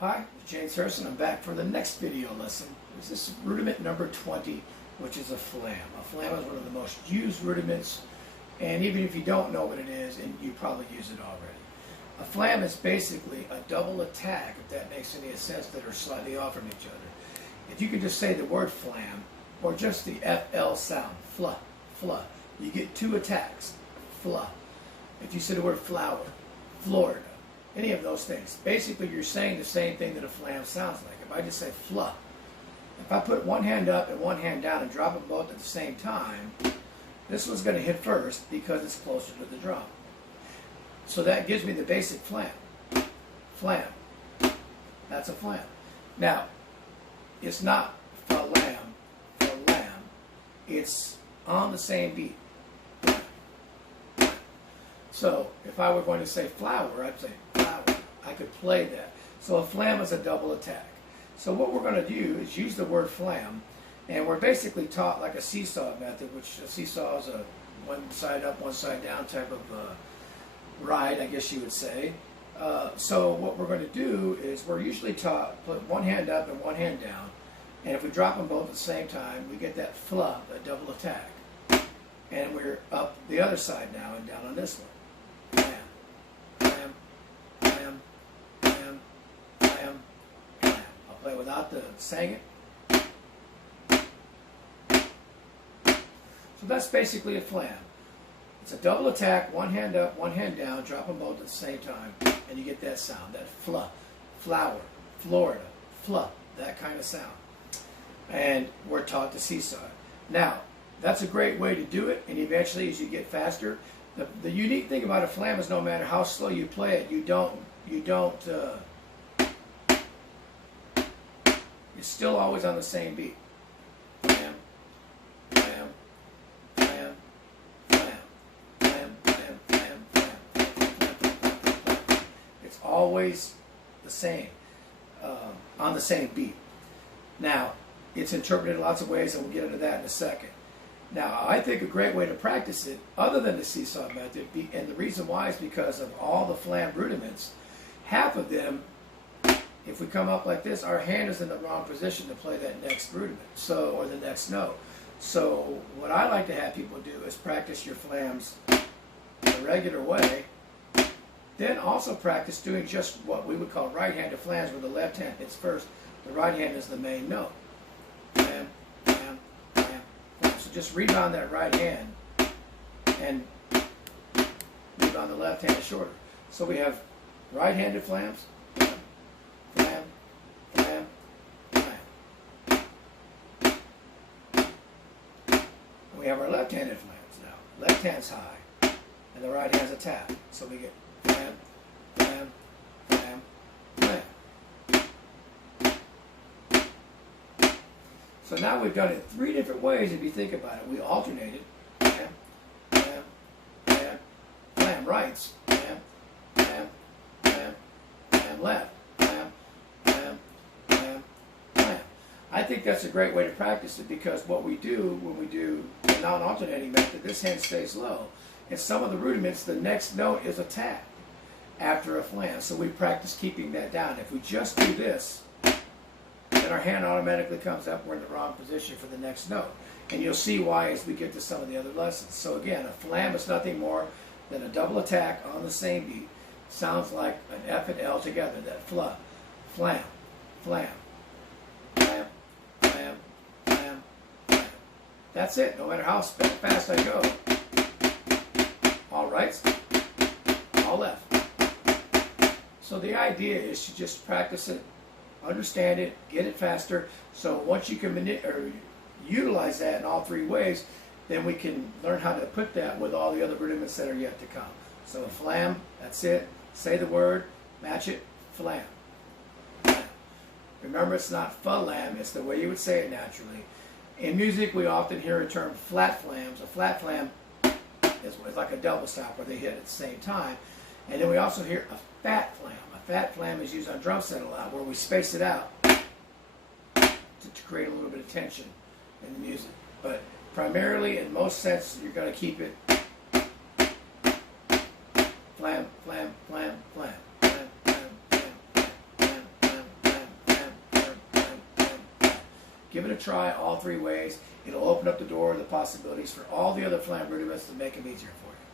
Hi, it's James Harrison. I'm back for the next video lesson. This is rudiment number 20, which is a flam. A flam is one of the most used rudiments, and even if you don't know what it is, and you probably use it already. A flam is basically a double attack, if that makes any sense, that are slightly off from each other. If you could just say the word flam, or just the FL sound, fla, fla, you get two attacks, fla. If you say the word flower, Florida, any of those things. Basically, you're saying the same thing that a flam sounds like. If I just say fla, if I put one hand up and one hand down and drop them both at the same time, this one's going to hit first because it's closer to the drum. So that gives me the basic flam. Flam. That's a flam. Now, it's not fa-lam, fa-lam. It's on the same beat. So if I were going to say flower, I'd say flower. I could play that. So a flam is a double attack. So what we're going to do is use the word flam, and we're basically taught like a seesaw method, which a seesaw is a one side up, one side down type of ride, I guess you would say. So what we're going to do is we're usually taught put one hand up and one hand down, and if we drop them both at the same time, we get that fla, a double attack. And we're up the other side now and down on this one. Flam, flam, flam, flam, flam, flam. I'll play without the saying it. So that's basically a flam. It's a double attack, one hand up, one hand down, drop them both at the same time, and you get that sound, that fla, flower, Florida, fla, that kind of sound. And we're taught to seesaw. Now, that's a great way to do it, and eventually as you get faster, the unique thing about a flam is no matter how slow you play it, it's still always on the same beat. Flam, flam, flam, flam, flam, flam, flam, flam, flam. It's always the same, on the same beat. Now, it's interpreted in lots of ways, and we'll get into that in a second. Now, I think a great way to practice it, other than the seesaw method, and the reason why is because of all the flam rudiments, half of them, if we come up like this, our hand is in the wrong position to play that next rudiment, or the next note. So what I like to have people do is practice your flams in a regular way, then also practice doing just what we would call right-handed flams, where the left hand hits first, the right hand is the main note. Flam, flam, flam, flam. So just rebound that right hand and rebound the left hand shorter. So we have right-handed flams, flam, flam, flam, flam. We have our left-handed flams now. Left hand's high and the right hand's a tap. So we get flam, flam, flam, flam. So now we've done it three different ways if you think about it. We alternated. Flam, flam, flam, flam, rights. Flam, flam, flam, flam, left. Flam, flam, flam, flam. I think that's a great way to practice it, because what we do when we do the non-alternating method, this hand stays low. In some of the rudiments, the next note is a tap after a flam. So we practice keeping that down. If we just do this, then our hand automatically comes up. We're in the wrong position for the next note. And you'll see why as we get to some of the other lessons. So again, a flam is nothing more than a double attack on the same beat. Sounds like an F and L together. That fla, flam, flam, flam, flam, flam, flam. That's it. No matter how fast I go. All rights, all left. So the idea is to just practice it, understand it, get it faster. So once you can utilize that in all three ways, then we can learn how to put that with all the other rudiments that are yet to come. So a flam, that's it. Say the word, match it, flam. Flam. Remember, it's not fa-lam, it's the way you would say it naturally. In music, we often hear a term flat flams. A flat flam is like a double stop where they hit at the same time. And then we also hear a fat flam. A fat flam is used on drum set a lot, where we space it out to create a little bit of tension in the music. But primarily, in most sets, you're going to keep it flam, flam, flam, flam, flam, flam, flam, flam, flam, flam, Give it a try all three ways. It'll open up the door of the possibilities for all the other Flam rudiments to make them easier for you.